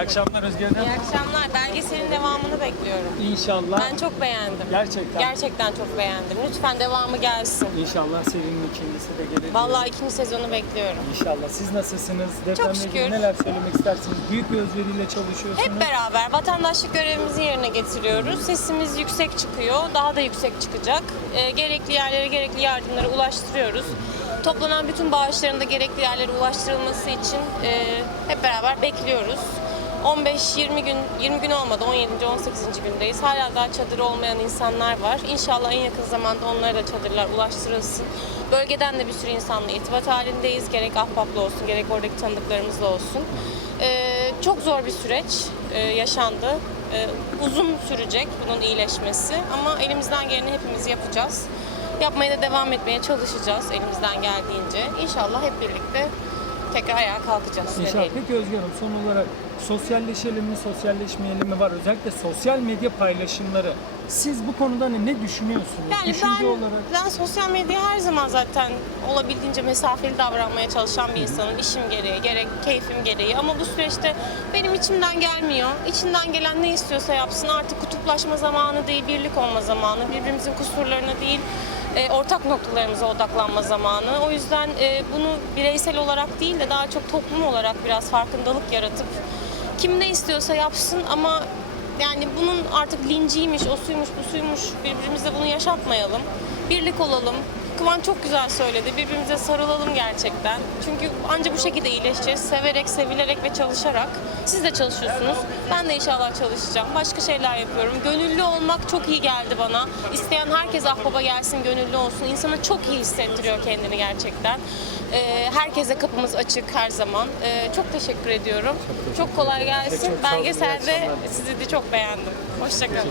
İyi akşamlar Özge Hanım. İyi akşamlar. Belgeselin devamını bekliyorum. İnşallah. Ben çok beğendim. Gerçekten. Gerçekten çok beğendim. Lütfen devamı gelsin. İnşallah serinin ikincisi de gelir. Vallahi ikinci sezonu bekliyorum. İnşallah. Siz nasılsınız? Depremle ilgili şükür. neler söylemek istersiniz? Büyük bir özveriyle çalışıyorsunuz. Hep beraber vatandaşlık görevimizi yerine getiriyoruz. Sesimiz yüksek çıkıyor. Daha da yüksek çıkacak. Ee, gerekli yerlere gerekli yardımları ulaştırıyoruz. Toplanan bütün bağışların da gerekli yerlere ulaştırılması için e, hep beraber bekliyoruz. 15-20 gün, 20 gün olmadı, 17. 18. gündeyiz. Hala daha çadır olmayan insanlar var. İnşallah en yakın zamanda onlara da çadırlar ulaştırılsın. Bölgeden de bir sürü insanla irtibat halindeyiz. Gerek Ahbap'la olsun, gerek oradaki tanıdıklarımızla olsun. Ee, çok zor bir süreç e, yaşandı. Ee, uzun sürecek bunun iyileşmesi ama elimizden geleni hepimiz yapacağız. Yapmaya da devam etmeye çalışacağız elimizden geldiğince. İnşallah hep birlikte tekrar ayağa kalkacağız. İnşallah. Peki Özge Hanım son olarak sosyalleşelim mi, sosyalleşmeyelim mi var? Özellikle sosyal medya paylaşımları. Siz bu konuda hani ne düşünüyorsunuz? Yani Düşünce ben, olarak. ben sosyal medyaya her zaman zaten olabildiğince mesafeli davranmaya çalışan bir insanım. işim gereği, gerek keyfim gereği. Ama bu süreçte benim içimden gelmiyor. İçinden gelen ne istiyorsa yapsın. Artık kutuplaşma zamanı değil, birlik olma zamanı. Birbirimizin kusurlarına değil, e, ortak noktalarımıza odaklanma zamanı. O yüzden e, bunu bireysel olarak değil de daha çok toplum olarak biraz farkındalık yaratıp kim ne istiyorsa yapsın ama yani bunun artık linciymiş, o suymuş, bu suymuş birbirimize bunu yaşatmayalım. Birlik olalım. Kıvan çok güzel söyledi. Birbirimize sarılalım gerçekten. Çünkü ancak bu şekilde iyileşeceğiz. Severek, sevilerek ve çalışarak. Siz de çalışıyorsunuz. Ben de inşallah çalışacağım. Başka şeyler yapıyorum. Gönüllü olmak çok iyi geldi bana. İsteyen herkes ahbaba gelsin, gönüllü olsun. İnsana çok iyi hissettiriyor kendini gerçekten. Ee, herkese kapımız açık her zaman. Ee, çok teşekkür ediyorum. Çok kolay gelsin. Belgeselde sizi de çok beğendim. Hoşçakalın.